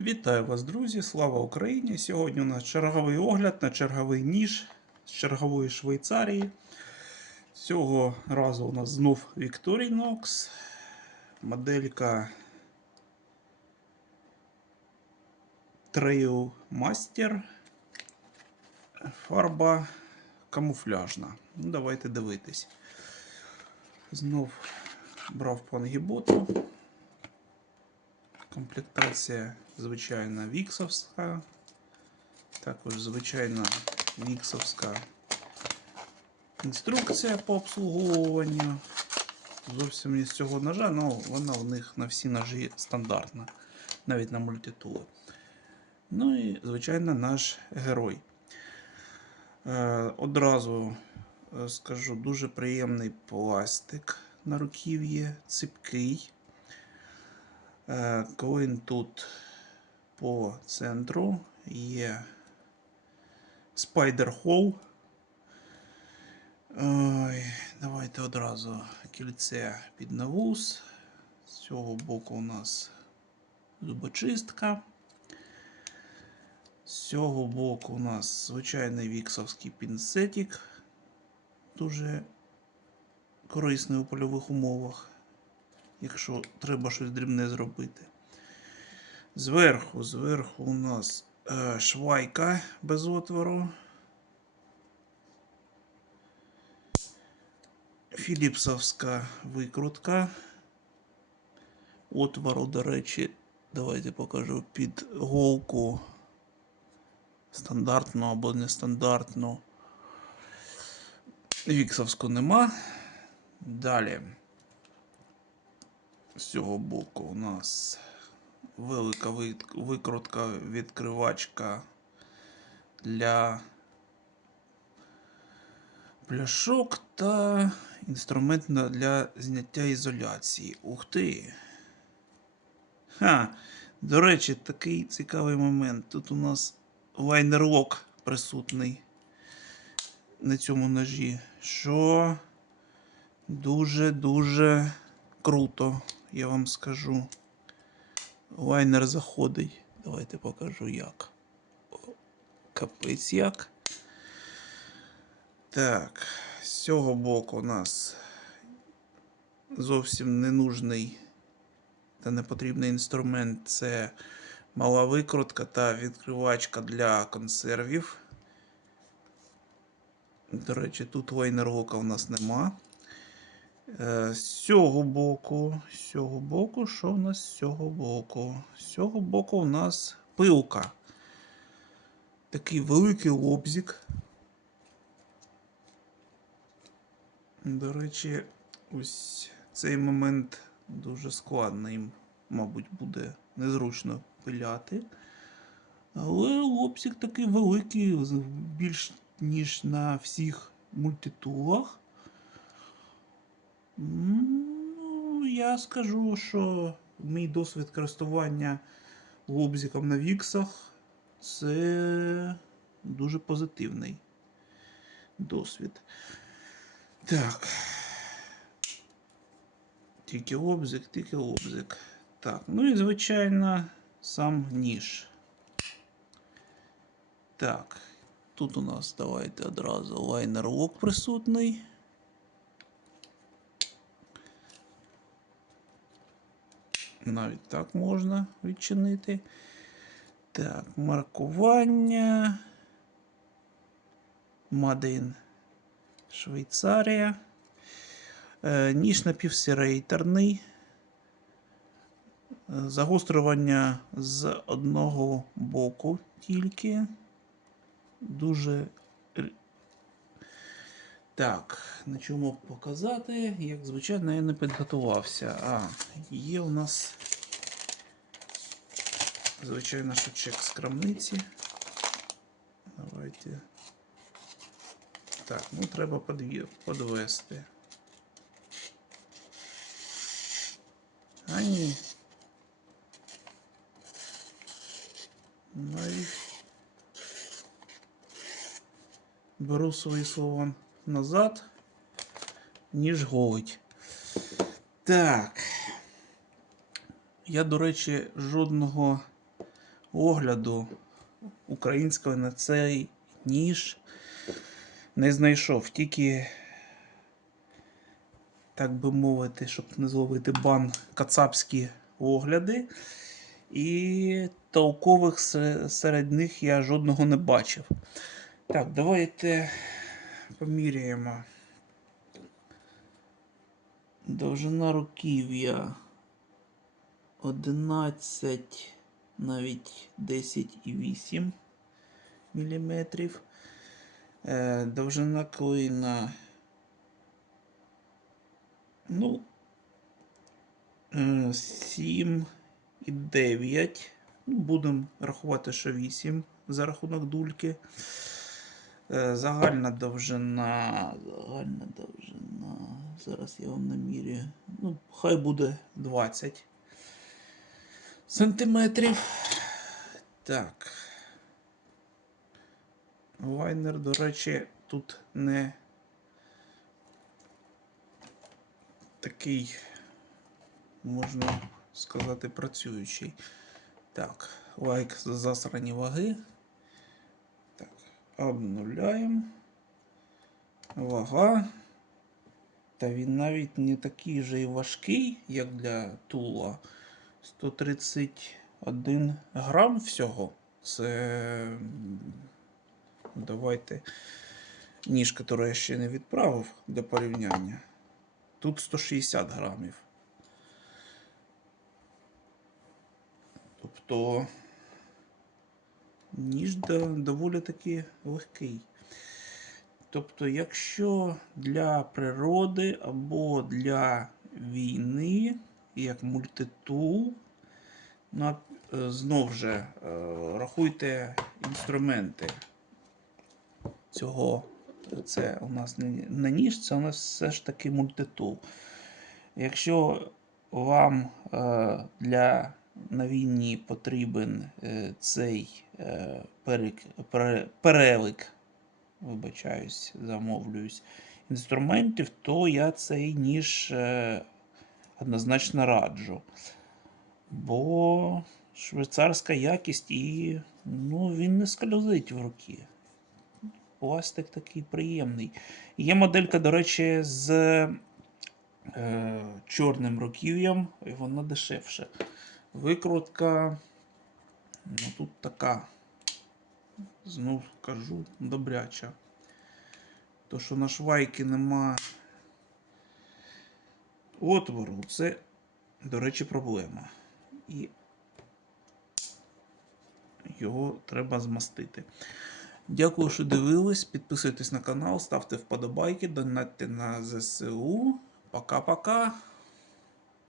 Вітаю вас, друзі! Слава Україні! Сьогодні у нас черговий огляд на черговий ніж з чергової Швейцарії. Цього разу у нас знов Victorinox. Моделька Trail Master. Фарба камуфляжна. Ну, давайте дивитись. Знов брав пангіботу. Комплектація звичайна віксовська. Також звичайна віксовська інструкція по обслуговуванню. Зовсім не з цього ножа, але вона в них на всі ножі стандартна, навіть на мультитули. Ну і, звичайно, наш герой. Е, одразу е, скажу, дуже приємний пластик на руків'ї, ципкий. Е, Клин тут по центру є Spider. Ой, давайте одразу кільце під навус. З цього боку у нас зубочистка. З цього боку у нас звичайний віксовський пінцетик. Дуже корисний у польових умовах якщо треба щось дрібне зробити. Зверху, зверху у нас е, швайка без отвору. Філіпсовська викрутка. Отвору, до речі, давайте покажу під голку стандартну або нестандартну. Віксовську нема. Далі. З цього боку у нас велика викрутка відкривачка для пляшок та інструмент для зняття ізоляції. Ух ти! Ха! До речі, такий цікавий момент. Тут у нас лайнерлок присутний на цьому ножі, що дуже-дуже круто я вам скажу. Лайнер заходить. Давайте покажу як. Капець як. Так, з цього боку у нас зовсім ненужний та непотрібний інструмент це мала викрутка та відкривачка для консервів. До речі, тут лайнерлока у нас нема. Е, З цього боку, з цього боку, що в нас з цього боку? З цього боку у нас пилка. Такий великий лобзик. До речі, ось цей момент дуже складний, мабуть, буде незручно пиляти. Але лобзик такий великий, більш ніж на всіх мультитулах. Ну, я скажу, що мій досвід користування лобзиком на віксах це дуже позитивний досвід. Так. Тільки лобзик, тільки лобзик. Так, ну і звичайно, сам ніж. Так, тут у нас давайте одразу лайнер лок присутний. Навіть так можна відчинити. Так, маркування. Мадин Швейцарія. Е, ніж напівсерейтерний. Е, Загострювання з одного боку тільки. Дуже. Так, на чому показати? Як звичайно, я не підготувався. А, є у нас, звичайно, що чек з крамниці. Давайте. Так, ну треба подвести. А ні. Навіть беру свої слова назад, ніж голить. Так. Я, до речі, жодного огляду українського на цей ніж не знайшов. Тільки, так би мовити, щоб не зловити бан, кацапські огляди. І толкових серед них я жодного не бачив. Так, давайте поміряємо. Довжина руків'я 11, навіть 10,8 мм. Е, довжина клина. Ну, 7 і 9. Ну, будемо рахувати, що 8 за рахунок дульки. Е, Загальна довжина. Загальна довжина. Зараз я вам намірюю. Ну, хай буде 20 сантиметрів. Так. Вайнер, до речі, тут не такий, можна сказати, працюючий. Так, лайк за засрані ваги. Обнуляємо. Вага. Та він навіть не такий же і важкий, як для тула. 131 грам всього. Це. Давайте. Ніж, який я ще не відправив для порівняння. Тут 160 грамів. Тобто ніж доволі таки легкий. Тобто, якщо для природи або для війни, як мультитул, е, знов же е, рахуйте інструменти цього. Це у нас не, не ніж, це у нас все ж таки мультитул. Якщо вам е, для на війні потрібен е, цей е, перек, пере, перелик, вибачаюсь, замовлююсь, інструментів, то я цей ніж е, однозначно раджу. Бо швейцарська якість і ну, він не скользить в руки. Пластик такий приємний. Є моделька, до речі, з е, чорним руків'ям, і вона дешевше. Викрутка. Ну, тут така, знов кажу, добряча. То, що на швайки нема отвору, це, до речі, проблема. І його треба змастити. Дякую, що дивились. Підписуйтесь на канал, ставте вподобайки, донатьте на ЗСУ. Пока-пока.